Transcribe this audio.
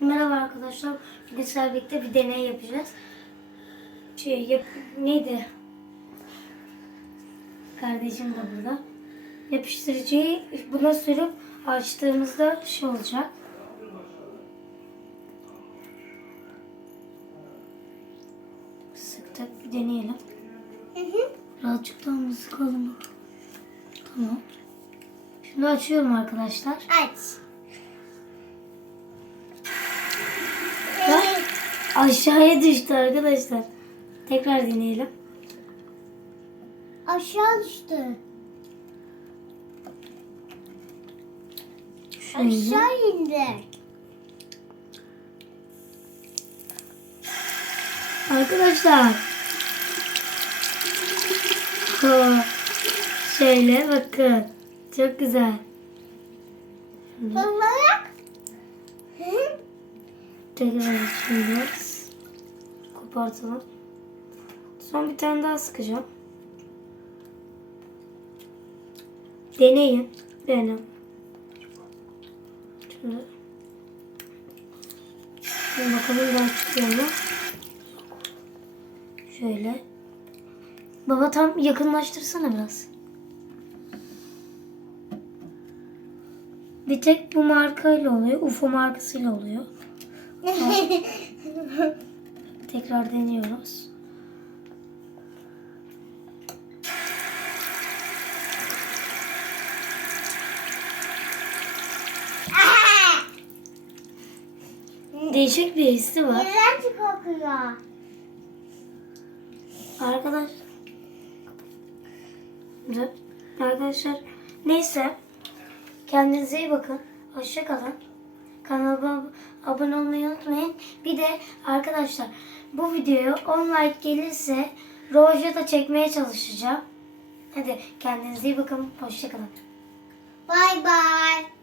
Merhaba arkadaşlar. Bugün sizlerle birlikte bir deney yapacağız. Şey yap neydi? Kardeşim de burada. Yapıştırıcıyı buna sürüp açtığımızda şey olacak. Sıktık bir deneyelim. Hı hı. Birazcık daha mı sıkalım? Tamam. Şimdi açıyorum arkadaşlar. Aç. Aşağıya düştü arkadaşlar. Tekrar deneyelim. Aşağı düştü. Şöyle. Aşağı indi. Arkadaşlar. Ha, Şöyle bakın. Çok güzel. Hı? Tekrar açıyoruz. Kopartalım. Son bir tane daha sıkacağım. Deneyin. Benim. Şimdi. Şimdi bakalım daha çıkıyor mu? Şöyle. Baba tam yakınlaştırsana biraz. Bir tek bu markayla oluyor. UFO markasıyla oluyor. Tekrar deniyoruz. Değişik bir hissi var. İğrenç kokuyor. Arkadaş. Arkadaşlar neyse. Kendinize iyi bakın. Hoşça kalın. Kanalıma abone olmayı unutmayın. Bir de arkadaşlar bu videoya 10 like gelirse Roja da çekmeye çalışacağım. Hadi kendinize iyi bakın. Hoşça kalın. Bay bay.